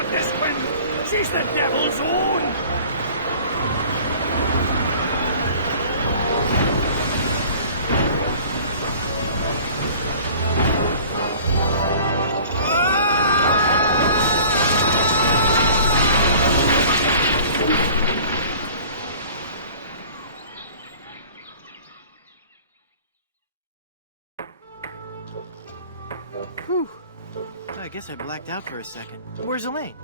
God, this wind! She's the devil's own! Whew. I guess I blacked out for a second. Where's Elaine?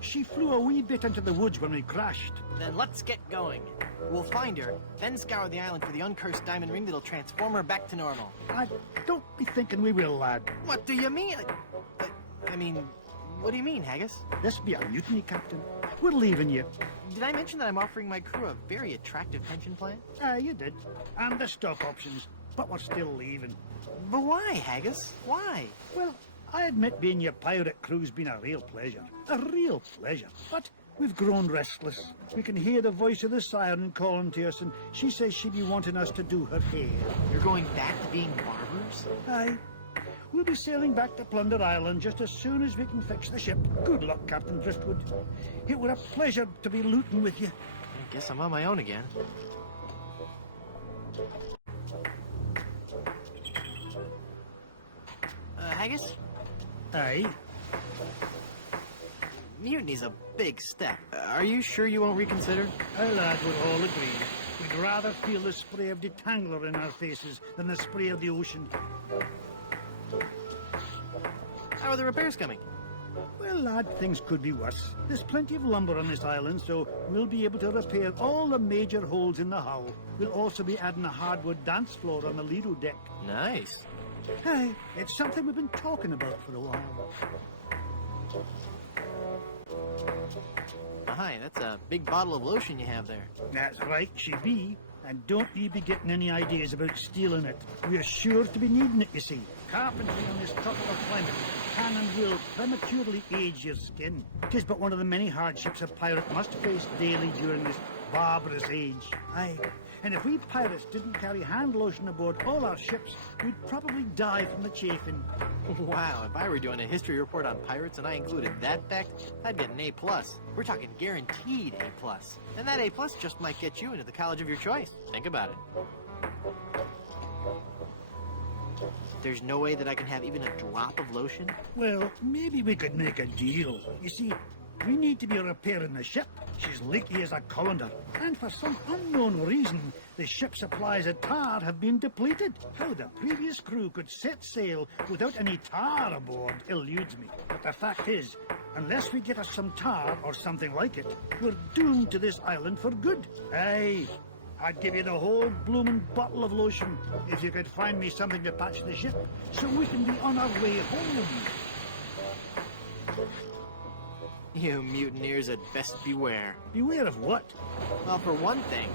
She flew a wee bit into the woods when we crashed. Then let's get going. We'll find her, then scour the island for the uncursed diamond ring that'll transform her back to normal. I don't be thinking we will, lad. What do you mean? I mean, what do you mean, Haggis? This be a mutiny, Captain. We're leaving you. Did I mention that I'm offering my crew a very attractive pension plan? You did. And the stock options. But we're still leaving. But why, Haggis? Why? Well, I admit being your pirate crew's been a real pleasure. A real pleasure. But we've grown restless. We can hear the voice of the siren calling to us, and she says she'd be wanting us to do her hair. You're going back to being barbers? Aye. We'll be sailing back to Plunder Island just as soon as we can fix the ship. Good luck, Captain Driftwood. It were a pleasure to be looting with you. I guess I'm on my own again. Haggis? Aye. Mutiny's a big step. Are you sure you won't reconsider? Aye, lad, we'll all agree. We'd rather feel the spray of detangler in our faces than the spray of the ocean. How are the repairs coming? Well, lad, things could be worse. There's plenty of lumber on this island, so we'll be able to repair all the major holes in the hull. We'll also be adding a hardwood dance floor on the Lido deck. Nice. Aye, it's something we've been talking about for a while. Hi, that's a big bottle of lotion you have there. That's right, she be. And don't you be getting any ideas about stealing it. We're sure to be needing it, you see. Carpentry on this tropical climate can and will prematurely age your skin. 'Tis but one of the many hardships a pirate must face daily during this barbarous age. Aye, and if we pirates didn't carry hand lotion aboard all our ships, we'd probably die from the chafing. Wow, if I were doing a history report on pirates and I included that fact, I'd get an A+. We're talking guaranteed A+. And that A+ just might get you into the college of your choice. Think about it. There's no way that I can have even a drop of lotion? Well, maybe we could make a deal. You see, we need to be repairing the ship. She's leaky as a colander. And for some unknown reason, the ship's supplies of tar have been depleted. How the previous crew could set sail without any tar aboard eludes me. But the fact is, unless we get us some tar or something like it, we're doomed to this island for good. Aye, I'd give you the whole blooming bottle of lotion if you could find me something to patch the ship so we can be on our way home. You mutineers had best beware. Beware of what? Well, for one thing,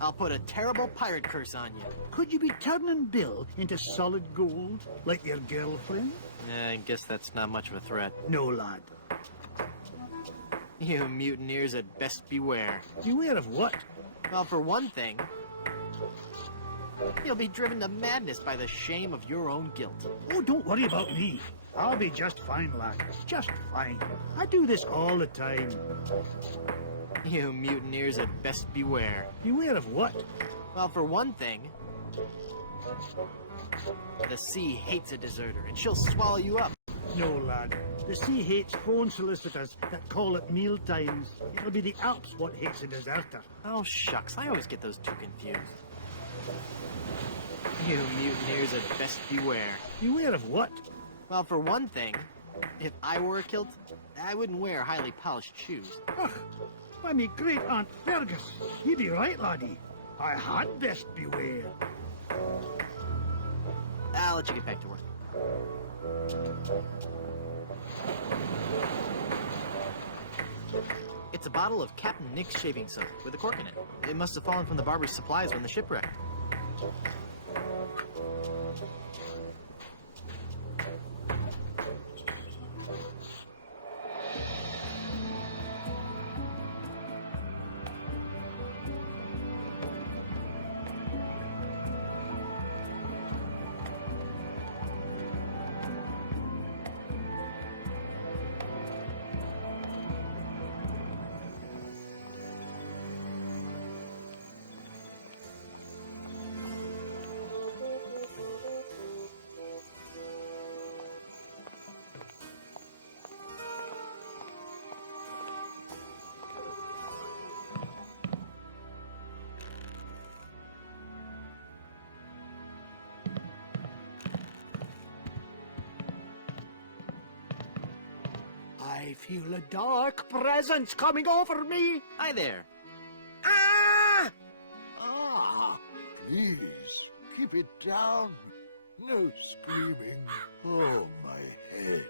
I'll put a terrible pirate curse on you. Could you be turning Bill into solid gold like your girlfriend? I guess that's not much of a threat. No, lad. You mutineers had best beware. Beware of what? Well, for one thing, you'll be driven to madness by the shame of your own guilt. Oh, don't worry about me. I'll be just fine, lad. Just fine. I do this all the time. You mutineers had best beware. Beware of what? Well, for one thing, the sea hates a deserter, and she'll swallow you up. No, lad. The sea hates phone solicitors that call at meal times. It'll be the Alps what hates a deserter. Oh, shucks. I always get those two confused. You mutineers had best beware. Beware of what? Well, for one thing, if I wore a kilt, I wouldn't wear highly polished shoes. Ugh, why, me great Aunt Fergus. You be right, laddie. I had best beware. I'll let you get back to work. It's a bottle of Captain Nick's shaving soap with a cork in it. It must have fallen from the barber's supplies when the ship wrecked. feel a dark presence coming over me. Hi there. Ah! Ah, please, keep it down. No screaming. Oh, my head.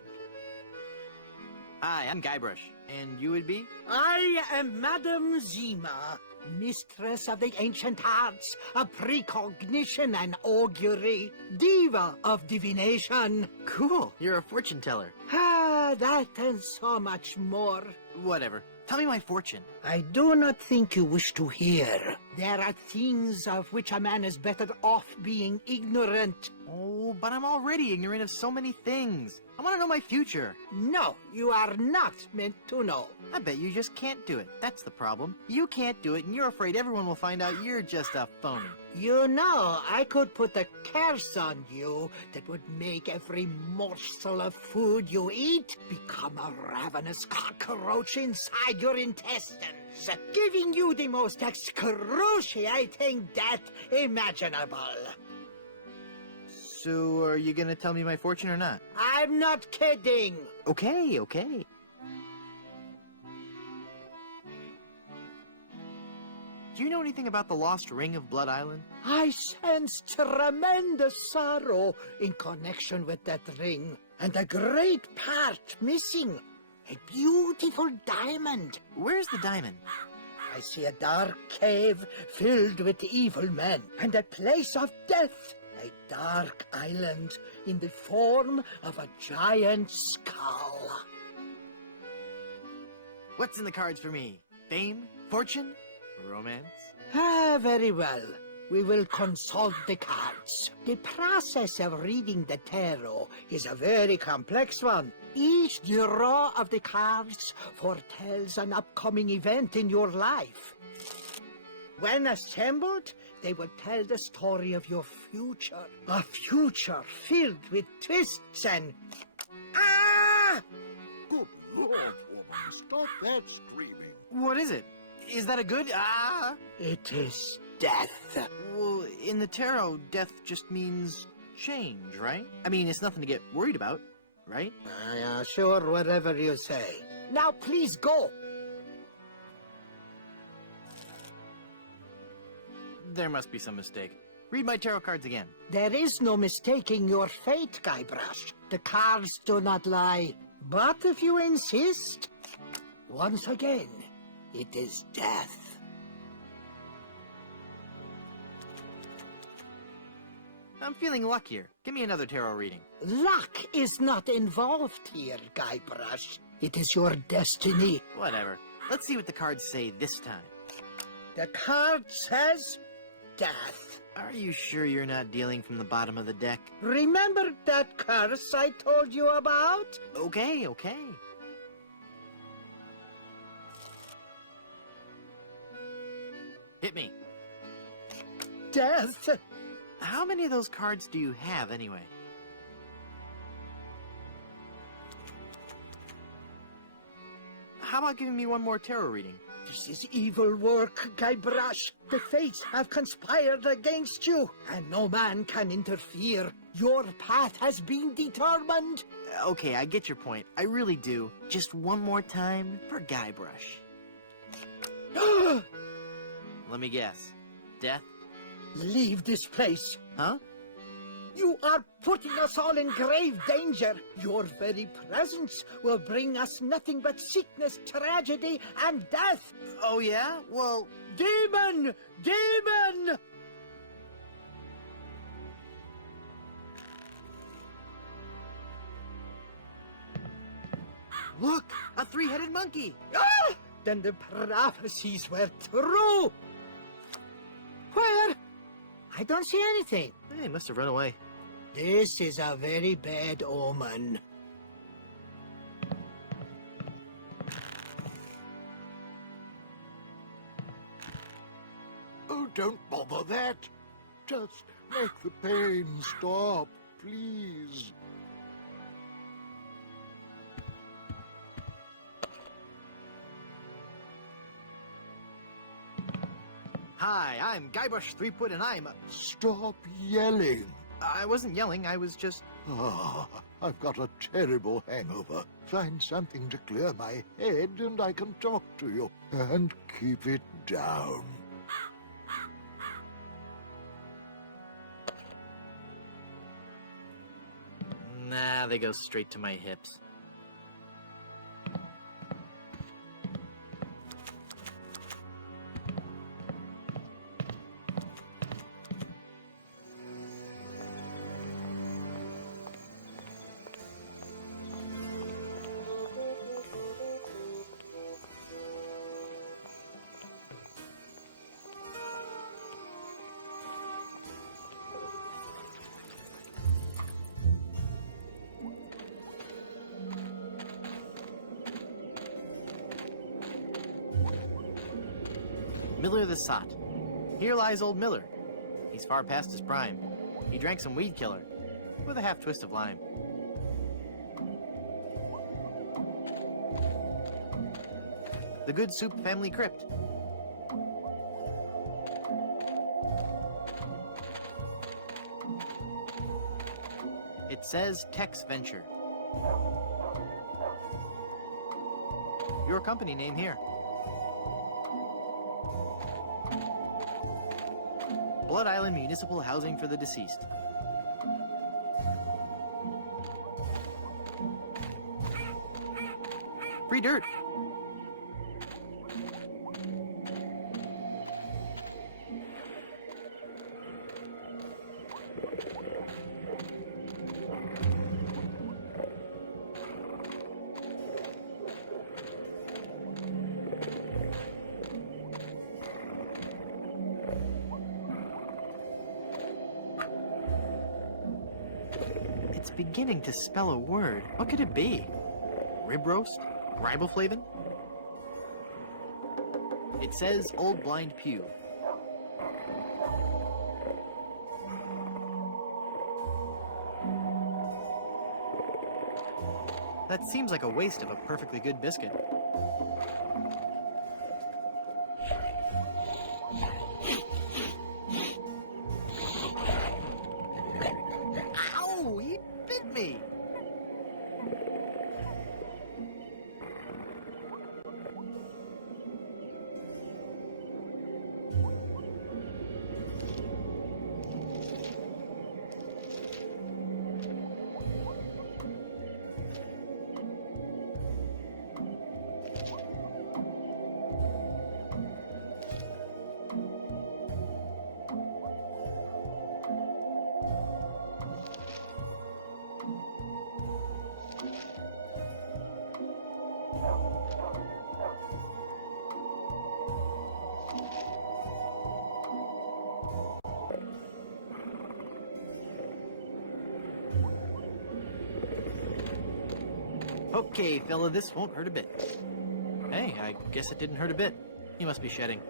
Hi, I'm Guybrush. And you would be? I am Madame Zima, mistress of the ancient arts of precognition and augury, diva of divination. Cool. You're a fortune teller. Ah, that and so much more. Whatever. Tell me my fortune. I do not think you wish to hear. There are things of which a man is better off being ignorant. Oh, but I'm already ignorant of so many things. I want to know my future. No, you are not meant to know. I bet you just can't do it. That's the problem. You can't do it, and you're afraid everyone will find out you're just a phony. You know, I could put a curse on you that would make every morsel of food you eat become a ravenous cockroach inside your intestines, giving you the most excruciating death imaginable. So, are you gonna tell me my fortune or not? I'm not kidding. Okay, okay. Do you know anything about the lost ring of Blood Island? I sense tremendous sorrow in connection with that ring, and a great part missing. A beautiful diamond. Where's the diamond? I see a dark cave filled with evil men, and a place of death. A dark island in the form of a giant skull. What's in the cards for me? Fame? Fortune? Romance? Ah, very well. We will consult the cards. The process of reading the tarot is a very complex one. Each draw of the cards foretells an upcoming event in your life. When assembled, they will tell the story of your future. A future filled with twists and... Ah! Good Lord, woman, stop that screaming. What is it? Is that a good... Ah? It is death. Well, in the tarot, death just means change, right? I mean, it's nothing to get worried about, right? Sure, whatever you say. Now please go. There must be some mistake. Read my tarot cards again. There is no mistaking your fate, Guybrush. The cards do not lie. But if you insist, once again, it is death. I'm feeling luckier. Give me another tarot reading. Luck is not involved here, Guybrush. It is your destiny. Whatever. Let's see what the cards say this time. The card says death. Are you sure you're not dealing from the bottom of the deck? Remember that curse I told you about? Okay, okay. Hit me. Death? How many of those cards do you have, anyway? How about giving me one more tarot reading? This is evil work, Guybrush. The fates have conspired against you, and no man can interfere. Your path has been determined. Okay, I get your point. I really do. Just one more time for Guybrush. Let me guess. Death? Leave this place. Huh? You are putting us all in grave danger. Your very presence will bring us nothing but sickness, tragedy, and death. Oh, yeah? Well... Demon! Demon! Look! A three-headed monkey! Ah! Then the prophecies were true. Where? I don't see anything. He must have run away. This is a very bad omen. Oh, don't bother that. Just make the pain stop, please. Hi, I'm Guybrush Threepwood, and I'm... Stop yelling. I wasn't yelling, I was just... Ah, I've got a terrible hangover. Find something to clear my head and I can talk to you. And keep it down. Nah, they go straight to my hips. Miller the Sot. Here lies old Miller. He's far past his prime. He drank some weed killer, with a half twist of lime. The Good Soup Family Crypt. It says Tex Venture. Your company name here. Blood Island Municipal Housing for the Deceased. Free dirt. It's beginning to spell a word. What could it be? Rib roast? Riboflavin? It says Old Blind Pew. That seems like a waste of a perfectly good biscuit. Ow! He bit me! Okay, fella, this won't hurt a bit. Hey, I guess it didn't hurt a bit. You must be shedding.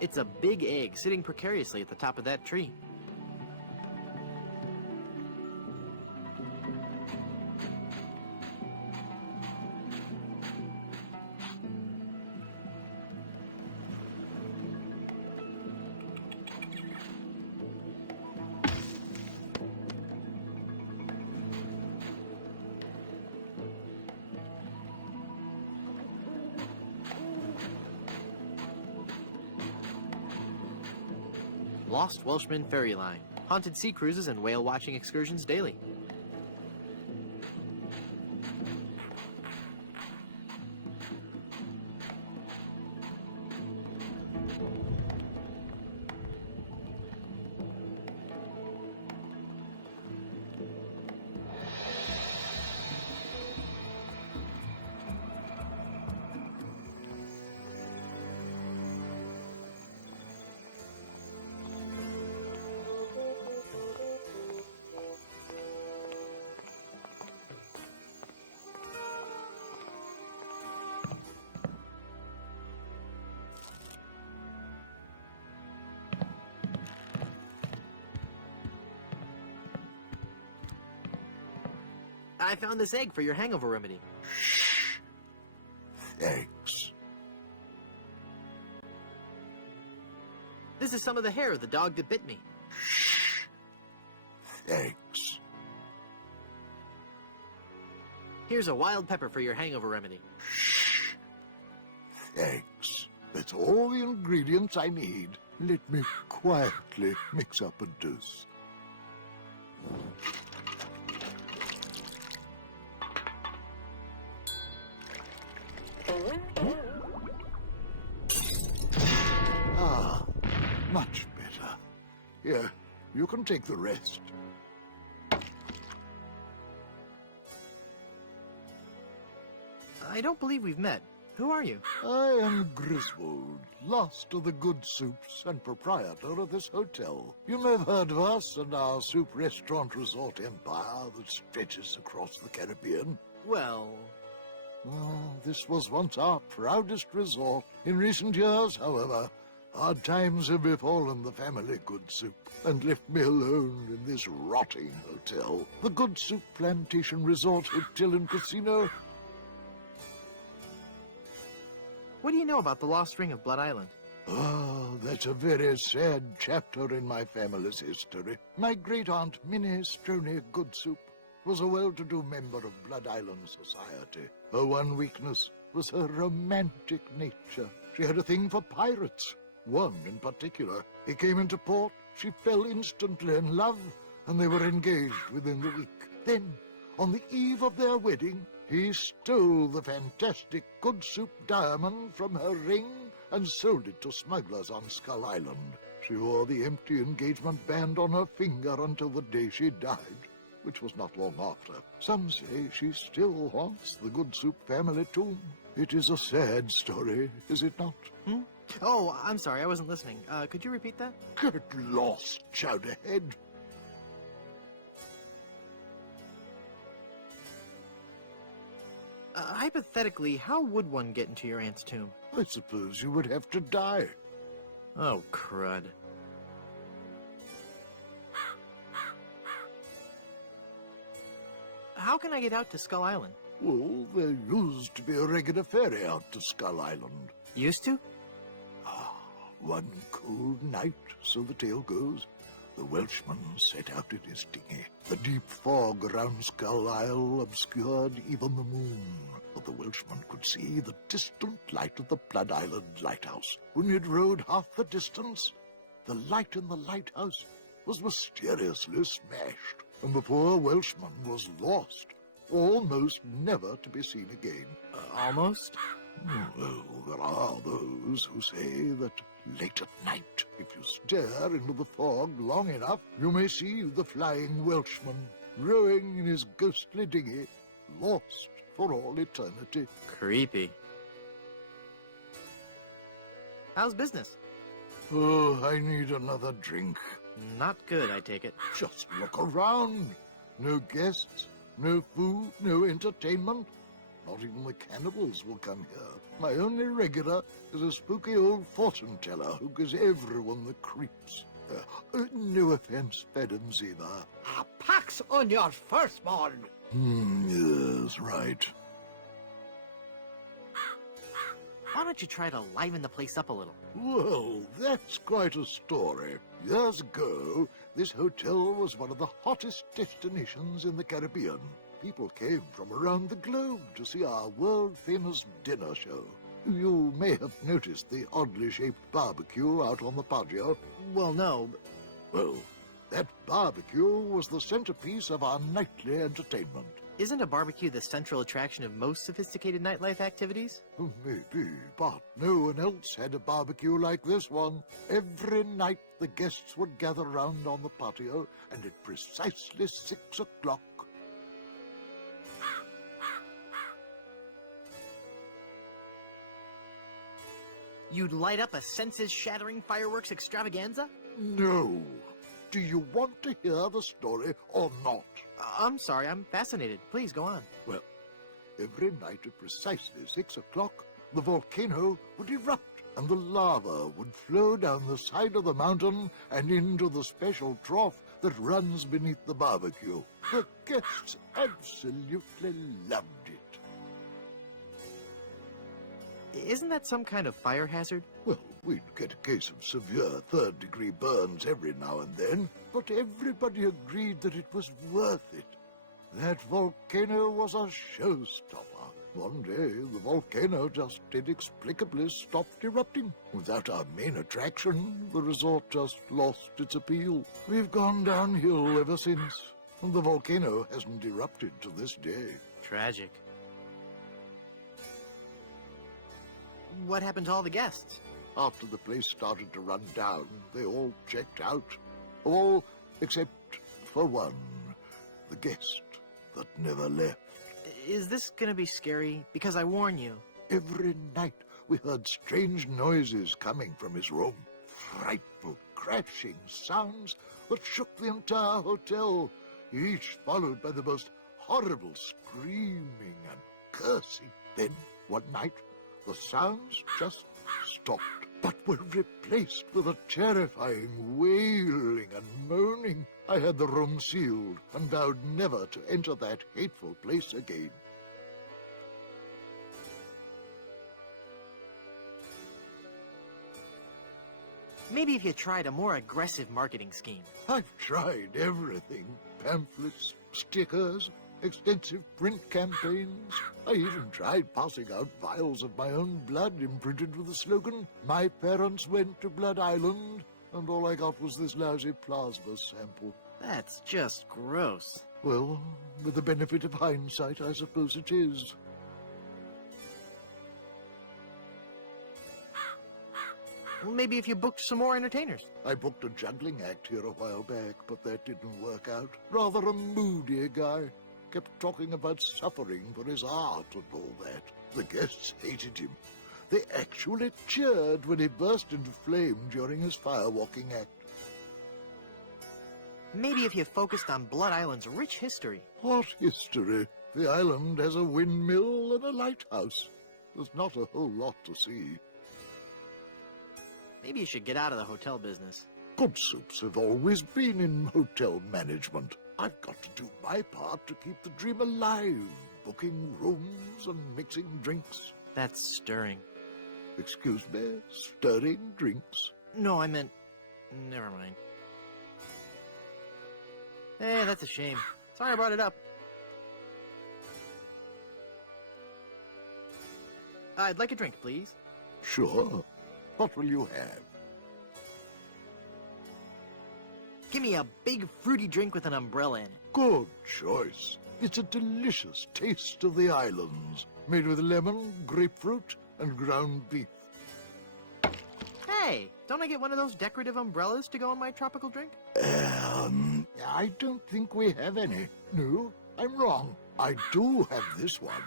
It's a big egg sitting precariously at the top of that tree. Lost Welshman Ferry Line. Haunted sea cruises and whale watching excursions daily. I found this egg for your hangover remedy. Thanks. This is some of the hair of the dog that bit me. Thanks. Here's a wild pepper for your hangover remedy. Thanks. That's all the ingredients I need. Let me quietly mix up a dose. Ah, much better. Here, you can take the rest. I don't believe we've met. Who are you? I am Griswold, last of the good soups and proprietor of this hotel. You may have heard of us and our soup restaurant resort empire that stretches across the Caribbean. Well, This was once our proudest resort. In recent years, however, hard times have befallen the family Good Soup and left me alone in this rotting hotel. The Good Soup Plantation Resort Hotel and Casino. what do you know about the lost ring of Blood Island? Oh, that's a very sad chapter in my family's history. My great-aunt, Minnie Stroney Good Soup, was a well-to-do member of Blood Island society. Her one weakness was her romantic nature. She had a thing for pirates, one in particular. He came into port, she fell instantly in love, and they were engaged within the week. Then, on the eve of their wedding, he stole the fantastic Good Soup diamond from her ring and sold it to smugglers on Skull Island. She wore the empty engagement band on her finger until the day she died, which was not long after. Some say she still haunts the Good Soup family tomb. It is a sad story, is it not? Oh, I'm sorry, I wasn't listening. Could you repeat that? Get lost, Chowderhead. Hypothetically, how would one get into your aunt's tomb? I suppose you would have to die. Oh, crud. How can I get out to Skull Island? Well, there used to be a regular ferry out to Skull Island. Used to? One cold night, so the tale goes, the Welshman set out in his dinghy. The deep fog around Skull Isle obscured even the moon, but the Welshman could see the distant light of the Blood Island lighthouse. When he'd rowed half the distance, the light in the lighthouse was mysteriously smashed, and the poor Welshman was lost, almost never to be seen again. Almost? Well, there are those who say that late at night, if you stare into the fog long enough, you may see the flying Welshman rowing in his ghostly dinghy, lost for all eternity. Creepy. How's business? Oh, I need another drink. Not good, I take it. Just look around. No guests, no food, no entertainment. Not even the cannibals will come here. My only regular is a spooky old fortune teller who gives everyone the creeps. No offense, Madam Ziva. A pox on your firstborn! Yes, right. Why don't you try to liven the place up a little? Well, that's quite a story. Years ago, this hotel was one of the hottest destinations in the Caribbean. People came from around the globe to see our world-famous dinner show. You may have noticed the oddly shaped barbecue out on the patio. Well, no. Well, that barbecue was the centerpiece of our nightly entertainment. Isn't a barbecue the central attraction of most sophisticated nightlife activities? Maybe, but no one else had a barbecue like this one. Every night the guests would gather round on the patio, and at precisely 6 o'clock... You'd light up a senses-shattering fireworks extravaganza? No. Do you want to hear the story or not? I'm sorry, I'm fascinated. Please, go on. Well, every night at precisely 6 o'clock, the volcano would erupt, and the lava would flow down the side of the mountain and into the special trough that runs beneath the barbecue. The guests absolutely loved it. Isn't that some kind of fire hazard? Well, we'd get a case of severe third-degree burns every now and then, but everybody agreed that it was worth it. That volcano was a showstopper. One day, the volcano just inexplicably stopped erupting. Without our main attraction, the resort just lost its appeal. We've gone downhill ever since, and the volcano hasn't erupted to this day. Tragic. What happened to all the guests? After the place started to run down, they all checked out. All except for one, the guest that never left. Is this gonna be scary? Because I warn you. Every night we heard strange noises coming from his room. Frightful crashing sounds that shook the entire hotel, each followed by the most horrible screaming and cursing. Then, one night, the sounds just stopped, but were replaced with a terrifying wailing and moaning. I had the room sealed and vowed never to enter that hateful place again. Maybe if you tried a more aggressive marketing scheme. I've tried everything. Pamphlets, stickers, extensive print campaigns. I even tried passing out vials of my own blood imprinted with the slogan, "My parents went to Blood Island," and all I got was this lousy plasma sample. That's just gross. Well, with the benefit of hindsight, I suppose it is. Well, maybe if you booked some more entertainers. I booked a juggling act here a while back, but that didn't work out. Rather a moody guy. Kept talking about suffering for his art and all that. The guests hated him. They actually cheered when he burst into flame during his firewalking act. Maybe if you focused on Blood Island's rich history. What history? The island has a windmill and a lighthouse. There's not a whole lot to see. Maybe you should get out of the hotel business. Good soups have always been in hotel management. I've got to do my part to keep the dream alive, booking rooms and mixing drinks. That's stirring. Excuse me, stirring drinks. No, I meant... Never mind. Eh, that's a shame. Sorry I brought it up. I'd like a drink, please. Sure. What will you have? Give me a big fruity drink with an umbrella in it. Good choice. It's a delicious taste of the islands, made with lemon, grapefruit, and ground beef. Hey, don't I get one of those decorative umbrellas to go in my tropical drink? I don't think we have any. No, I'm wrong. I do have this one.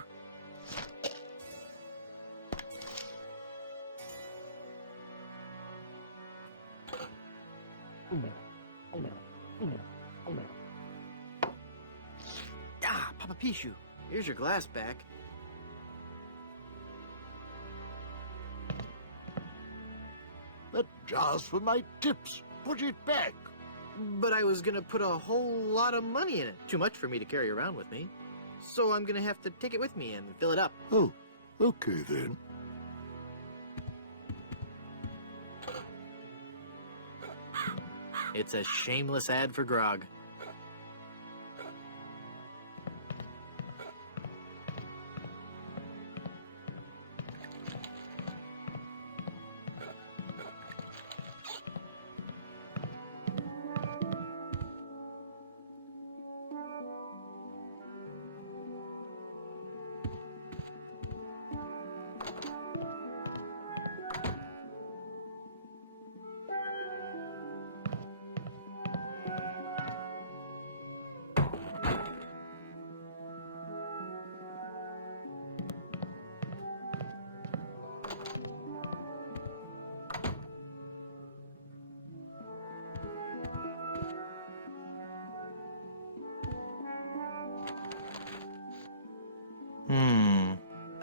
Ah, Papa Pichu, here's your glass back. Jars for my tips. Put it back. But I was gonna put a whole lot of money in it. Too much for me to carry around with me. So I'm gonna have to take it with me and fill it up. Oh, okay then. It's a shameless ad for grog.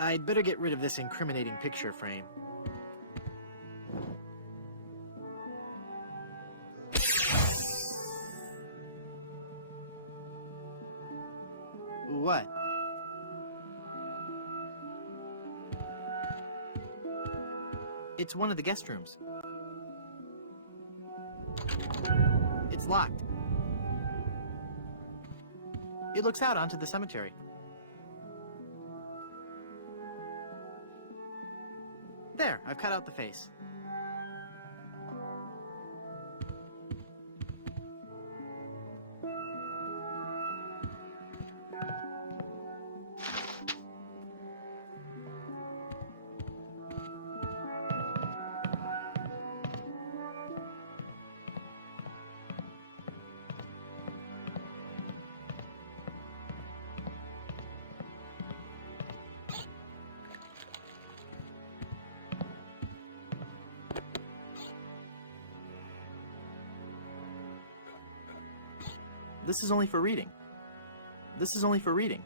I'd better get rid of this incriminating picture frame. What? It's one of the guest rooms. It's locked. It looks out onto the cemetery. There, I've cut out the face. This is only for reading. This is only for reading.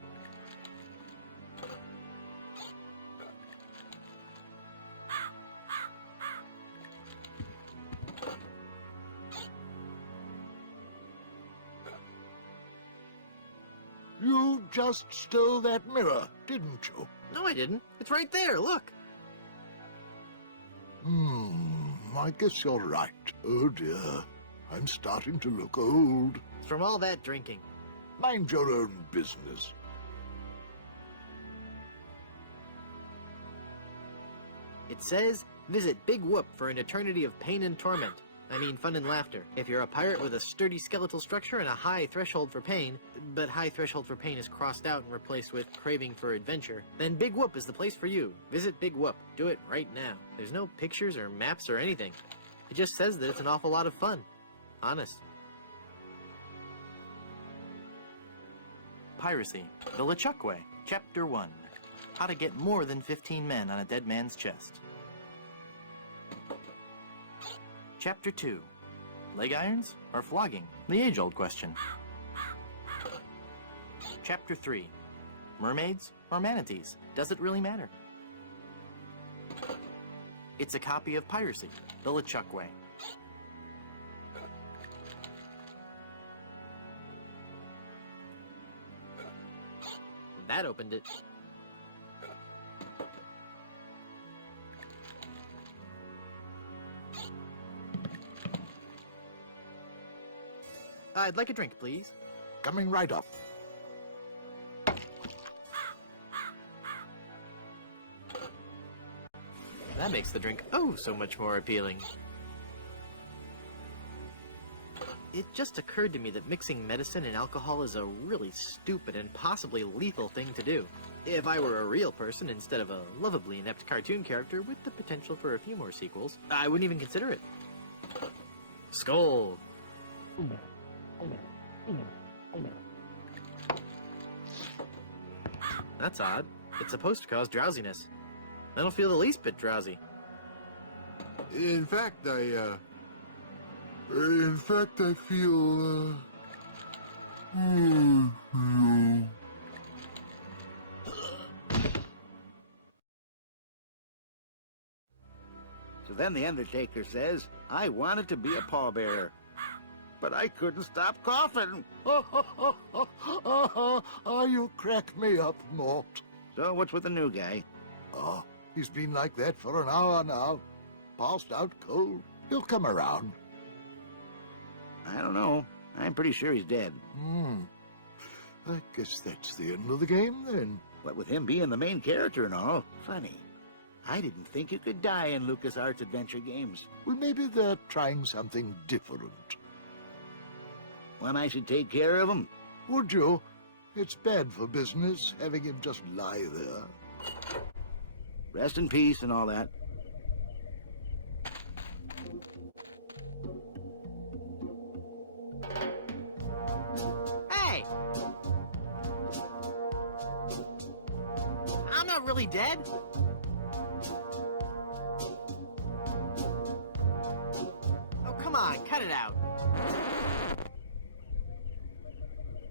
You just stole that mirror, didn't you? No, I didn't. It's right there, look. I guess you're right. Oh dear, I'm starting to look old. It's from all that drinking. Mind your own business. It says, visit Big Whoop for an eternity of pain and torment. I mean, fun and laughter. If you're a pirate with a sturdy skeletal structure and a high threshold for pain, but high threshold for pain is crossed out and replaced with craving for adventure, then Big Whoop is the place for you. Visit Big Whoop. Do it right now. There's no pictures or maps or anything. It just says that it's an awful lot of fun. Honest. Piracy, the LeChuck Way, Chapter 1. How to get more than 15 men on a dead man's chest. Chapter 2. Leg irons or flogging? The age-old question. Chapter 3. Mermaids or manatees? Does it really matter? It's a copy of Piracy, the LeChuck Way. That opened it. I'd like a drink, please. Coming right up. That makes the drink oh so much more appealing. It just occurred to me that mixing medicine and alcohol is a really stupid and possibly lethal thing to do. If I were a real person instead of a lovably inept cartoon character with the potential for a few more sequels, I wouldn't even consider it. Skull! That's odd. It's supposed to cause drowsiness. I don't feel the least bit drowsy. In fact, I feel, So Then the Undertaker says I wanted to be a pallbearer. But I couldn't stop coughing. You crack me up, Mort. So what's with the new guy? Oh, he's been like that for an hour now. Passed out cold. He'll come around. I don't know. I'm pretty sure he's dead. I guess that's the end of the game, then. What with him being the main character and all. Funny. I didn't think you could die in LucasArts adventure games. Well, maybe they're trying something different. When I should take care of him? Would you? It's bad for business, having him just lie there. Rest in peace and all that. Hey! I'm not really dead. Oh, come on, cut it out.